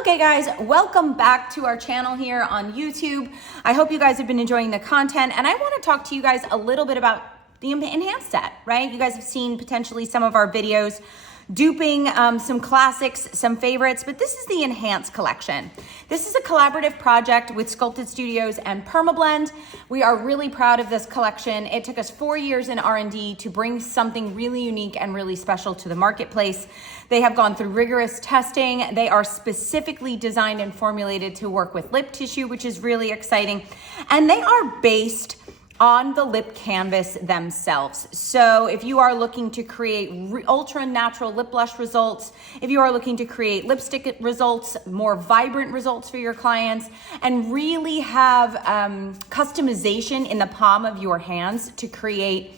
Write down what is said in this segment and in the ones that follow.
Okay guys, welcome back to our channel here on YouTube. I hope you guys have been enjoying the content, and I want to talk to you guys a little bit about the enhanced set, right? You guys have seen potentially some of our videos duping some classics, some favorites, but this is the enhanced collection. This is a collaborative project with Sculpted Studios and Perma Blend. We are really proud of this collection. It took us 4 years in R&D to bring something really unique and really special to the marketplace. They have gone through rigorous testing. They are specifically designed and formulated to work with lip tissue, which is really exciting. And they are based on the lip canvas themselves. So if you are looking to create ultra natural lip blush results, if you are looking to create lipstick results, more vibrant results for your clients, and really have customization in the palm of your hands to create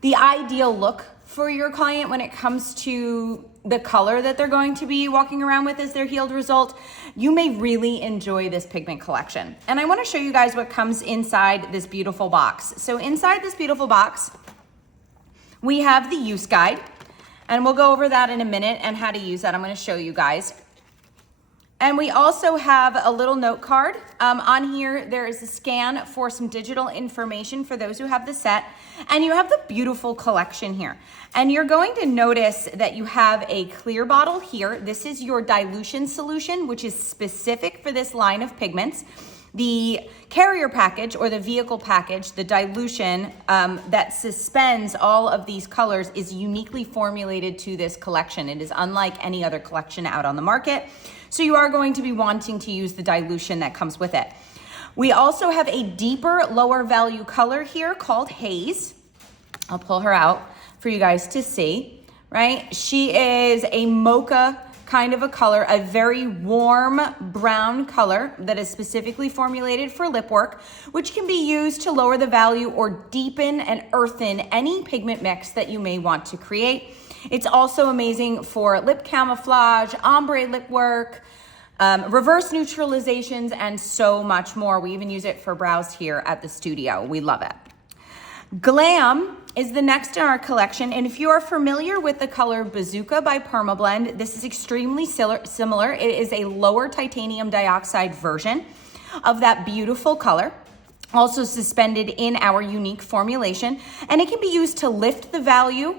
the ideal look for your client when it comes to the color that they're going to be walking around with as their healed result, you may really enjoy this pigment collection. And I want to show you guys what comes inside this beautiful box. So inside this beautiful box, we have the use guide, and we'll go over that in a minute and how to use that. I'm going to show you guys. And we also have a little note card. On here, there is a scan for some digital information for those who have the set. And you have the beautiful collection here. And you're going to notice that you have a clear bottle here. This is your dilution solution, which is specific for this line of pigments. The carrier package or the vehicle package, the dilution that suspends all of these colors, is uniquely formulated to this collection. It is unlike any other collection out on the market. So you are going to be wanting to use the dilution that comes with it. We also have a deeper, lower value color here called Haze. I'll pull her out for you guys to see, right? She is a mocha kind of a color, a very warm brown color that is specifically formulated for lip work, which can be used to lower the value or deepen and earthen any pigment mix that you may want to create. It's also amazing for lip camouflage, ombre lip work, reverse neutralizations, and so much more. We even use it for brows here at the studio. We love it. Glam is the next in our collection, and if you are familiar with the color Bazooka by Perma Blend, this is extremely similar. It is a lower titanium dioxide version of that beautiful color, also suspended in our unique formulation, and it can be used to lift the value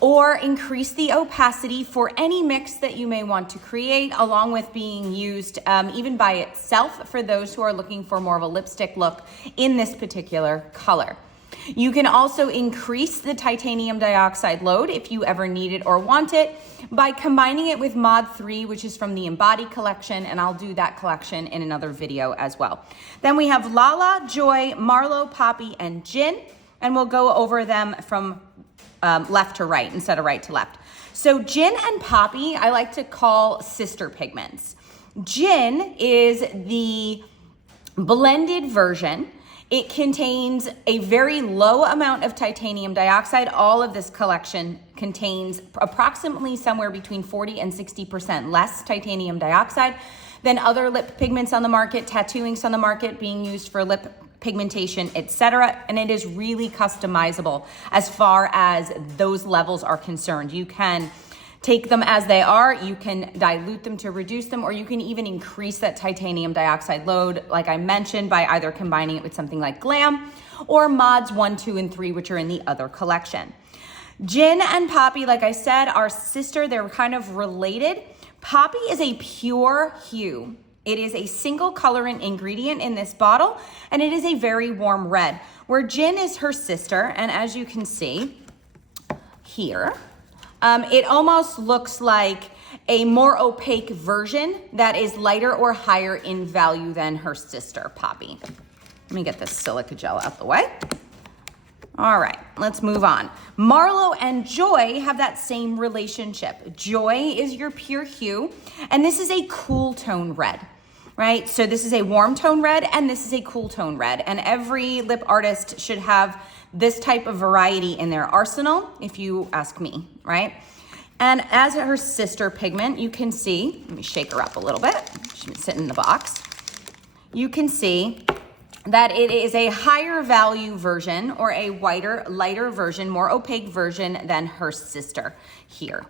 or increase the opacity for any mix that you may want to create, along with being used even by itself for those who are looking for more of a lipstick look in this particular color. You can also increase the titanium dioxide load if you ever need it or want it by combining it with Mod 3, which is from the Embody collection, and I'll do that collection in another video as well. Then we have Lala, Joy, Marlowe, Poppy, and Gin, and we'll go over them from left to right instead of right to left. So Gin and Poppy, I like to call sister pigments. Gin is the blended version. It contains a very low amount of titanium dioxide. All of this collection contains approximately somewhere between 40 and 60% less titanium dioxide than other lip pigments on the market, tattoo inks on the market being used for lip pigmentation, etc. And it is really customizable as far as those levels are concerned. You can take them as they are, you can dilute them to reduce them, or you can even increase that titanium dioxide load, like I mentioned, by either combining it with something like Glam or Mods 1, 2, and 3, which are in the other collection. Gin and Poppy, like I said, are sister. They're kind of related. Poppy is a pure hue. It is a single colorant ingredient in this bottle, and it is a very warm red, where Gin is her sister. And as you can see here, it almost looks like a more opaque version that is lighter or higher in value than her sister, Poppy. Let me get this silica gel out the way. All right, let's move on. Marlowe and Joy have that same relationship. Joy is your pure hue, and this is a cool tone red, right? So this is a warm tone red, and this is a cool tone red, and every lip artist should have this type of variety in their arsenal, if you ask me, right? And as her sister pigment, you can see, let me shake her up a little bit. She's been sitting in the box. You can see that it is a higher value version or a whiter, lighter version, more opaque version than her sister here.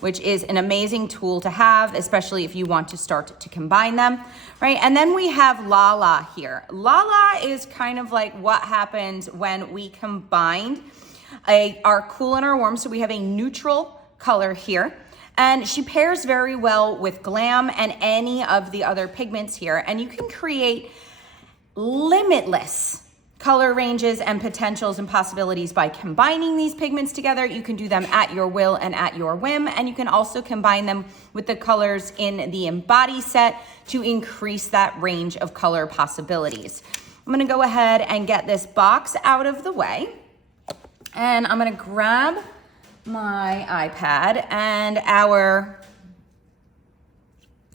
which is an amazing tool to have, especially if you want to start to combine them, right? And then we have Lala here. Lala is kind of like what happens when we combined our cool and our warm. So we have a neutral color here, and she pairs very well with Glam and any of the other pigments here. And you can create limitless color ranges and potentials and possibilities by combining these pigments together. You can do them at your will and at your whim, and you can also combine them with the colors in the Embody set to increase that range of color possibilities. I'm gonna go ahead and get this box out of the way, and I'm gonna grab my iPad and our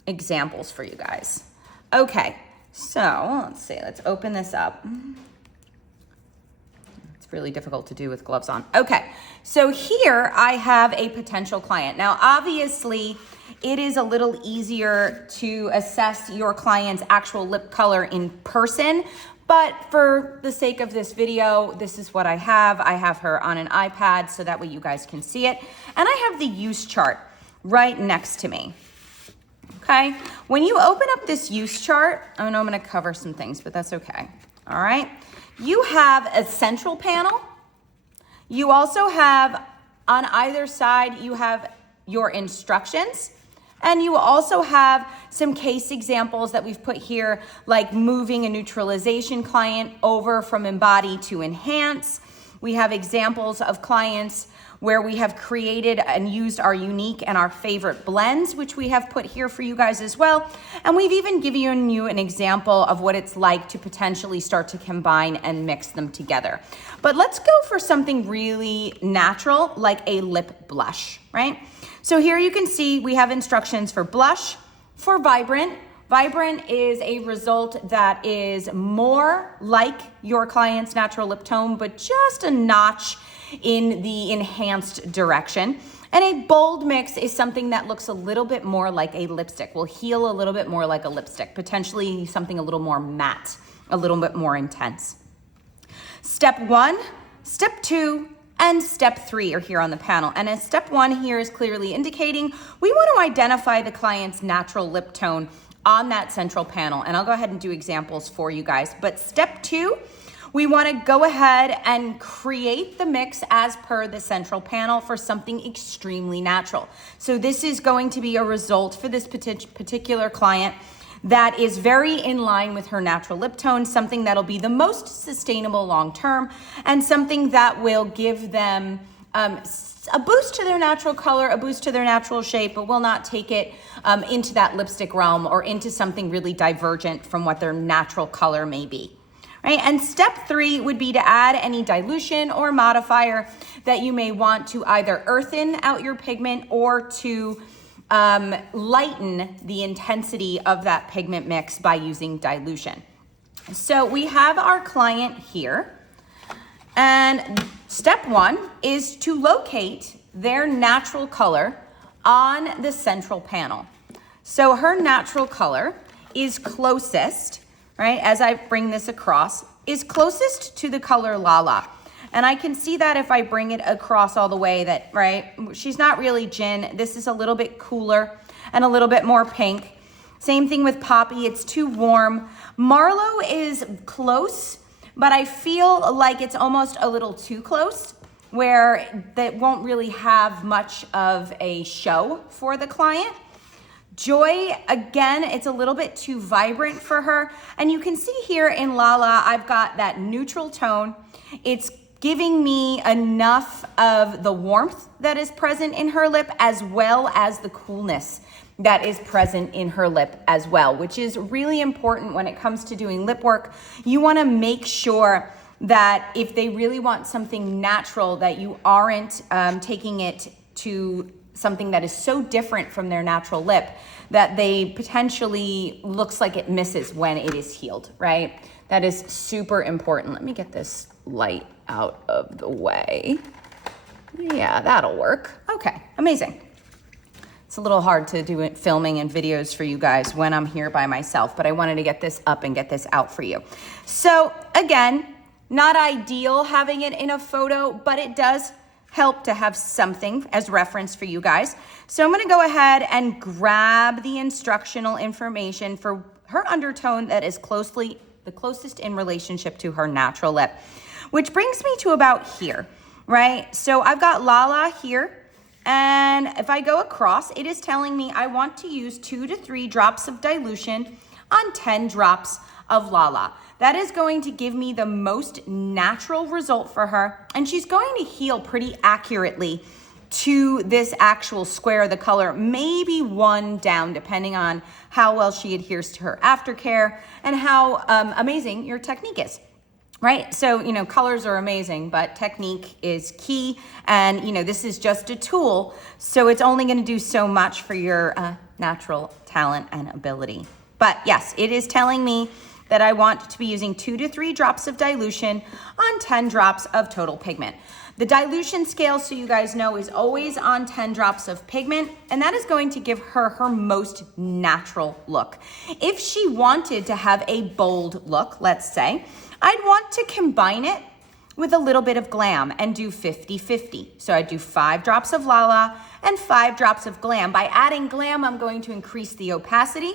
examples for you guys. Okay, so let's see, let's open this up. Really difficult to do with gloves on. Okay, so here I have a potential client. Now, obviously, it is a little easier to assess your client's actual lip color in person, but for the sake of this video, this is what I have. I have her on an iPad so that way you guys can see it. And I have the use chart right next to me. Okay, when you open up this use chart, I know I'm gonna cover some things, but that's okay, all right? You have a central panel. You also have, on either side, you have your instructions. And you also have some case examples that we've put here, like moving a neutralization client over from Embody to Enhance. We have examples of clients where we have created and used our unique and our favorite blends, which we have put here for you guys as well. And we've even given you an example of what it's like to potentially start to combine and mix them together. But let's go for something really natural, like a lip blush, right? So here you can see we have instructions for blush, for Vibrant. Vibrant is a result that is more like your client's natural lip tone, but just a notch in the enhanced direction. And a bold mix is something that looks a little bit more like a lipstick, will heal a little bit more like a lipstick, potentially something a little more matte, a little bit more intense. Step 1, step 2, and step 3 are here on the panel. And as step 1 here is clearly indicating, we want to identify the client's natural lip tone on that central panel. And I'll go ahead and do examples for you guys. But step 2, we want to go ahead and create the mix as per the central panel for something extremely natural. So this is going to be a result for this particular client that is very in line with her natural lip tone, something that'll be the most sustainable long-term, and something that will give them a boost to their natural color, a boost to their natural shape, but will not take it into that lipstick realm or into something really divergent from what their natural color may be. Right? And step 3 would be to add any dilution or modifier that you may want to either earthen out your pigment or to lighten the intensity of that pigment mix by using dilution. So we have our client here, and step 1 is to locate their natural color on the central panel. So her natural color is closest, right, as I bring this across, is closest to the color Lala. And I can see that if I bring it across all the way that, right, she's not really gin. This is a little bit cooler and a little bit more pink. Same thing with Poppy, it's too warm. Marlowe is close, but I feel like it's almost a little too close, where that won't really have much of a show for the client. Joy, again, it's a little bit too vibrant for her. And you can see here in Lala, I've got that neutral tone. It's giving me enough of the warmth that is present in her lip, as well as the coolness that is present in her lip as well, which is really important when it comes to doing lip work. You wanna make sure that if they really want something natural, that you aren't taking it to something that is so different from their natural lip that they potentially looks like it misses when it is healed, right? That is super important. Let me get this light out of the way. Yeah, that'll work. Okay, amazing. It's a little hard to do it, filming and videos for you guys when I'm here by myself, but I wanted to get this up and get this out for you. So again, not ideal having it in a photo, but it does help to have something as reference for you guys. So I'm gonna go ahead and grab the instructional information for her undertone that is the closest in relationship to her natural lip, which brings me to about here, right? So I've got Lala here, and if I go across, it is telling me I want to use 2 to 3 drops of dilution on 10 drops of Lala. That is going to give me the most natural result for her, and she's going to heal pretty accurately to this actual square of the color, maybe one down, depending on how well she adheres to her aftercare and how amazing your technique is. Right? So, you know, colors are amazing, but technique is key. And, you know, this is just a tool. So it's only going to do so much for your natural talent and ability. But yes, it is telling me that I want to be using 2 to 3 drops of dilution on 10 drops of total pigment. The dilution scale, so you guys know, is always on 10 drops of pigment, and that is going to give her her most natural look. If she wanted to have a bold look, let's say, I'd want to combine it with a little bit of glam and do 50-50. So I'd do 5 drops of Lala and 5 drops of glam. By adding glam, I'm going to increase the opacity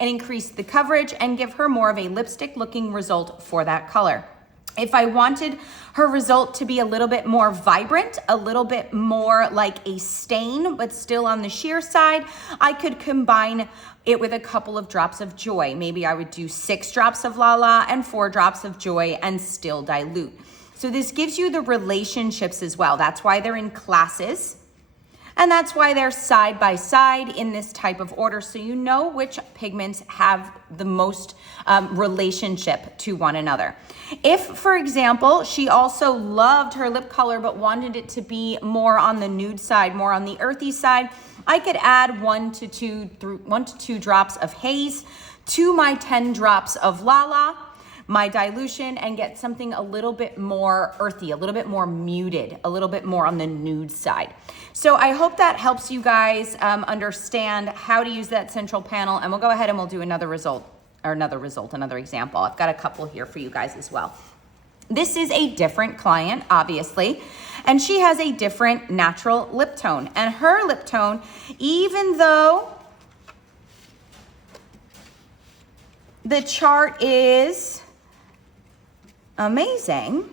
and increase the coverage and give her more of a lipstick looking result for that color. If I wanted her result to be a little bit more vibrant, a little bit more like a stain, but still on the sheer side, I could combine it with a couple of drops of Joy. Maybe I would do 6 drops of Lala and 4 drops of Joy and still dilute. So this gives you the relationships as well. That's why they're in classes. And that's why they're side by side in this type of order, so you know which pigments have the most relationship to one another. If, for example, she also loved her lip color but wanted it to be more on the nude side, more on the earthy side, I could add 1 to 2 drops of haze to my 10 drops of Lala, my dilution, and get something a little bit more earthy, a little bit more muted, a little bit more on the nude side. So I hope that helps you guys understand how to use that central panel, and we'll go ahead and we'll do another example. I've got a couple here for you guys as well. This is a different client, obviously, and she has a different natural lip tone. And her lip tone, even though the chart is amazing,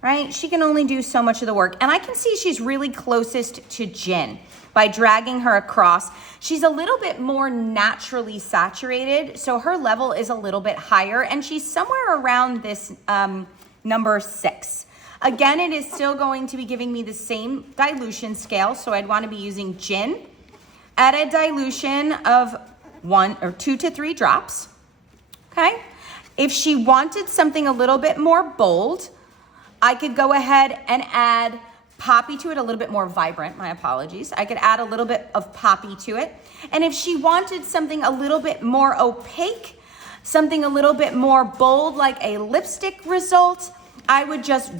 right? She can only do so much of the work. And I can see she's really closest to Jin by dragging her across. She's a little bit more naturally saturated, so her level is a little bit higher, and she's somewhere around this number 6. Again, it is still going to be giving me the same dilution scale, so I'd want to be using Jin at a dilution of 1 or 2 to 3 drops, okay? If she wanted something a little bit more bold, I could go ahead and add Poppy to it, a little bit more vibrant, my apologies. I could add a little bit of Poppy to it. And if she wanted something a little bit more opaque, something a little bit more bold, like a lipstick result, I would just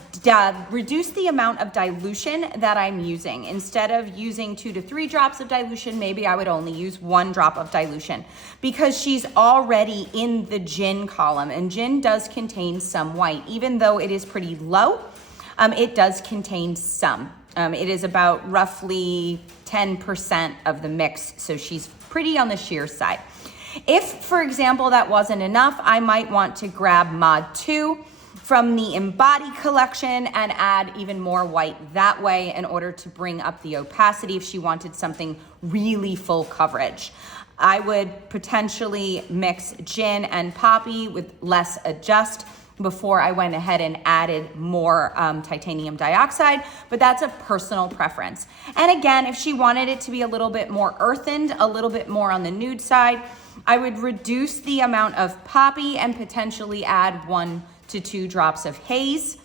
reduce the amount of dilution that I'm using. Instead of using 2 to 3 drops of dilution, maybe I would only use 1 drop of dilution, because she's already in the Jin column, and Jin does contain some white. Even though it is pretty low, it does contain some. It is about roughly 10% of the mix, so she's pretty on the sheer side. If, for example, that wasn't enough, I might want to grab Mod 2 from the Embody collection and add even more white that way in order to bring up the opacity if she wanted something really full coverage. I would potentially mix Jin and Poppy with less Adjust before I went ahead and added more titanium dioxide, but that's a personal preference. And again, if she wanted it to be a little bit more earthened, a little bit more on the nude side, I would reduce the amount of Poppy and potentially add 1 to 2 drops of haze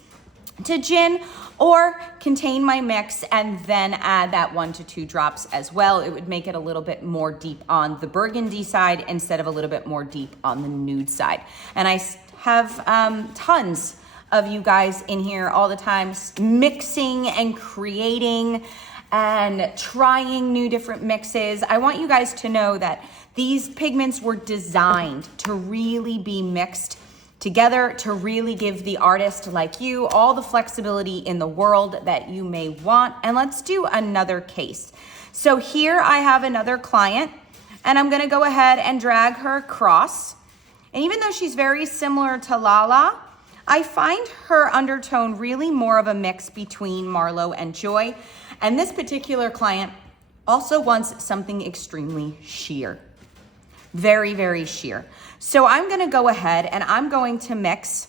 to Jin, or contain my mix and then add that 1 to 2 drops as well. It would make it a little bit more deep on the burgundy side instead of a little bit more deep on the nude side. And I have tons of you guys in here all the time mixing and creating and trying new different mixes. I want you guys to know that these pigments were designed to really be mixed together to really give the artist like you all the flexibility in the world that you may want. And let's do another case. So here I have another client, and I'm gonna go ahead and drag her across. And even though she's very similar to Lala, I find her undertone really more of a mix between Marlo and Joy. And this particular client also wants something extremely sheer. Very, very sheer. So I'm gonna go ahead and I'm going to mix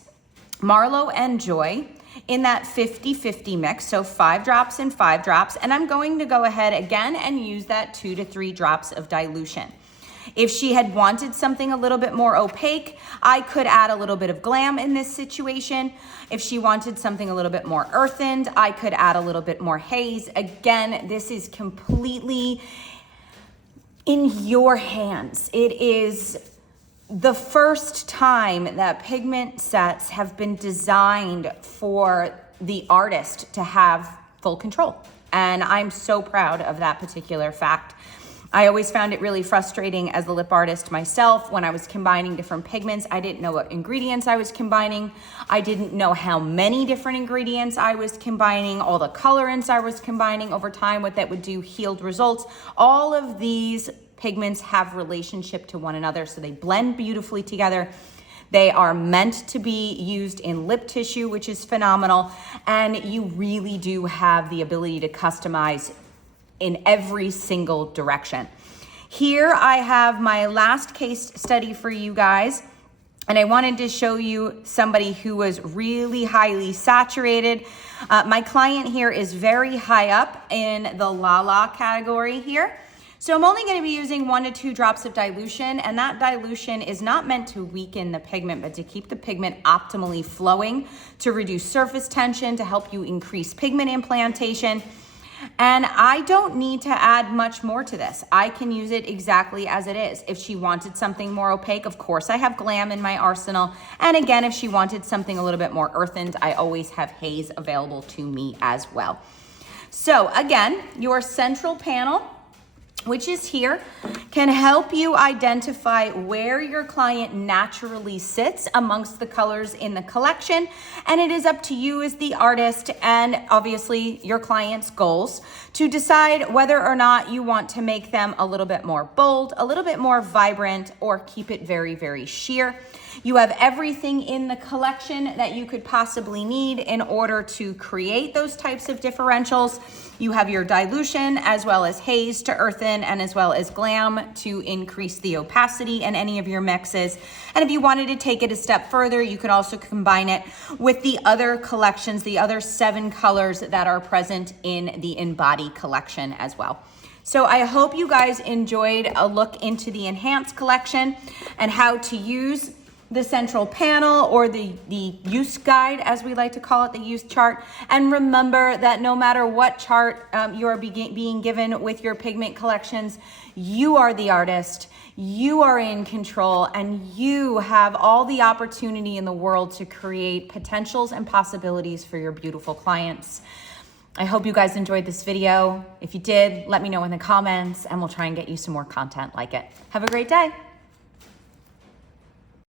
Marlo and Joy in that 50-50 mix. So 5 drops and 5 drops. And I'm going to go ahead again and use that 2 to 3 drops of dilution. If she had wanted something a little bit more opaque, I could add a little bit of glam in this situation. If she wanted something a little bit more earthened, I could add a little bit more haze. Again, this is completely in your hands. It is the first time that pigment sets have been designed for the artist to have full control. And I'm so proud of that particular fact. I always found it really frustrating as a lip artist myself when I was combining different pigments. I didn't know what ingredients I was combining. I didn't know how many different ingredients I was combining, all the colorants I was combining over time, what that would do, healed results. All of these pigments have relationship to one another, so they blend beautifully together. They are meant to be used in lip tissue, which is phenomenal. And you really do have the ability to customize in every single direction. Here I have my last case study for you guys, and I wanted to show you somebody who was really highly saturated. My client here is very high up in the Lala category here. So I'm only gonna be using 1 to 2 drops of dilution, and that dilution is not meant to weaken the pigment, but to keep the pigment optimally flowing, to reduce surface tension, to help you increase pigment implantation. And I don't need to add much more to this. I can use it exactly as it is. If she wanted something more opaque, of course I have glam in my arsenal. And again, if she wanted something a little bit more earthened, I always have haze available to me as well. So again, your central panel, which is here, can help you identify where your client naturally sits amongst the colors in the collection. And it is up to you as the artist and obviously your client's goals to decide whether or not you want to make them a little bit more bold, a little bit more vibrant, or keep it very, very sheer. You have everything in the collection that you could possibly need in order to create those types of differentials. You have your dilution as well as haze to earthen and as well as glam to increase the opacity in any of your mixes. And if you wanted to take it a step further, you could also combine it with the other collections, the other 7 colors that are present in the In Body collection as well. So I hope you guys enjoyed a look into the Enhance collection and how to use the central panel, or the use guide, as we like to call it, the use chart. And remember that no matter what chart you are being given with your pigment collections, you are the artist, you are in control, and you have all the opportunity in the world to create potentials and possibilities for your beautiful clients. I hope you guys enjoyed this video. If you did, let me know in the comments and we'll try and get you some more content like it. Have a great day.